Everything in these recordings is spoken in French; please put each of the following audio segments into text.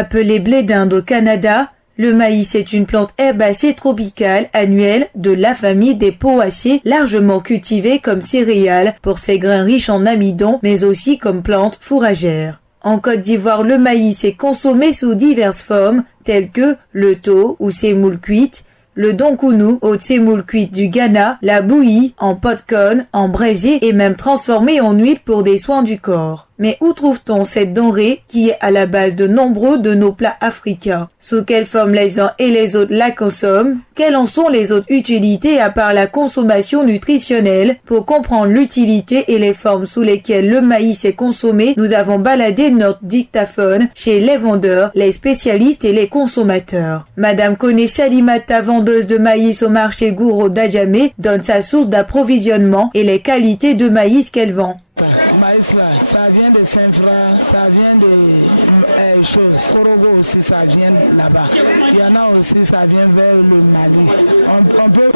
Appelé blé d'Inde au Canada, le maïs est une plante herbacée tropicale annuelle de la famille des poacées, largement cultivée comme céréale pour ses grains riches en amidon, mais aussi comme plante fourragère. En Côte d'Ivoire, le maïs est consommé sous diverses formes, telles que le tau ou sémoule cuite, le donkounou, haute sémoule cuite du Ghana, la bouillie, en popcorn, en braisé et même transformée en huile pour des soins du corps. Mais où trouve-t-on cette denrée qui est à la base de nombreux de nos plats africains? Sous quelle forme les uns et les autres la consomment? Quelles en sont les autres utilités à part la consommation nutritionnelle? Pour comprendre l'utilité et les formes sous lesquelles le maïs est consommé, nous avons baladé notre dictaphone chez les vendeurs, les spécialistes et les consommateurs. Madame Kone Salimata, vendeuse de maïs au marché Gouro d'Adjamé, donne sa source d'approvisionnement et les qualités de maïs qu'elle vend. Le maïs là, ça vient de Saint-Franc, ça vient de choses. Korogo aussi, ça vient là-bas. Il y en a aussi, ça vient vers le Mali.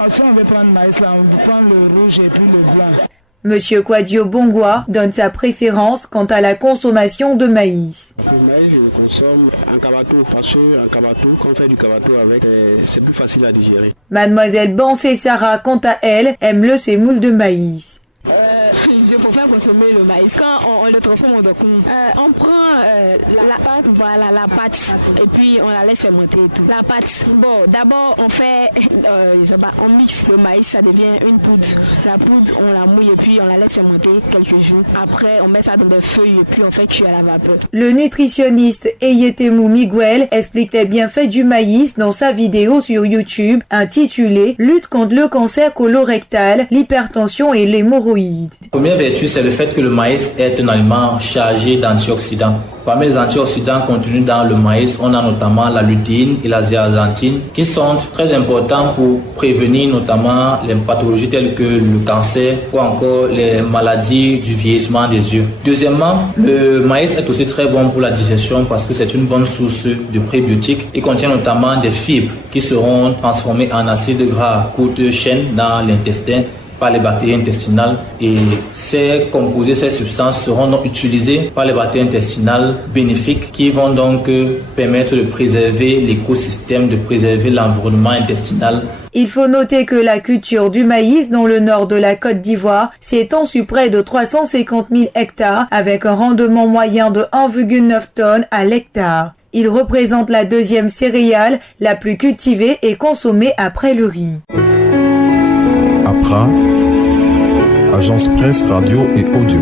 Si on veut prendre le maïs là, on prend le rouge et puis le blanc. Monsieur Kwadio Bongwa donne sa préférence quant à la consommation de maïs. Le maïs, je le consomme en cabato parce qu'en cabato, quand on fait du cabato avec, c'est plus facile à digérer. Mademoiselle Bansé Sarah, quant à elle, aime le sémoule de maïs. Je préfère consommer le maïs. Quand on le transforme en dokoum, on prend la pâte, voilà la pâte, et puis on la laisse fermenter et tout. La pâte, bon, d'abord on fait, on mixe le maïs, ça devient une poudre. La poudre, on la mouille et puis on la laisse fermenter quelques jours. Après, on met ça dans des feuilles et puis on fait cuire à la vapeur. Le nutritionniste Eyetemu Miguel explique les bienfaits du maïs dans sa vidéo sur YouTube intitulée « Lutte contre le cancer colorectal, l'hypertension et l'hémorroïde ». Première vertu, c'est le fait que le maïs est un aliment chargé d'antioxydants. Parmi les antioxydants contenus dans le maïs, on a notamment la lutéine et la zéaxanthine qui sont très importants pour prévenir notamment les pathologies telles que le cancer ou encore les maladies du vieillissement des yeux. Deuxièmement, le maïs est aussi très bon pour la digestion parce que c'est une bonne source de prébiotiques. Il contient notamment des fibres qui seront transformées en acides gras courte chaîne dans l'intestin par les bactéries intestinales et ces composés, ces substances seront donc utilisées par les bactéries intestinales bénéfiques qui vont donc permettre de préserver l'écosystème, de préserver l'environnement intestinal. Il faut noter que la culture du maïs dans le nord de la Côte d'Ivoire s'étend sur près de 350 000 hectares avec un rendement moyen de 1,9 tonnes à l'hectare. Il représente la deuxième céréale la plus cultivée et consommée après le riz. APRA, Agence Presse Radio et Audio.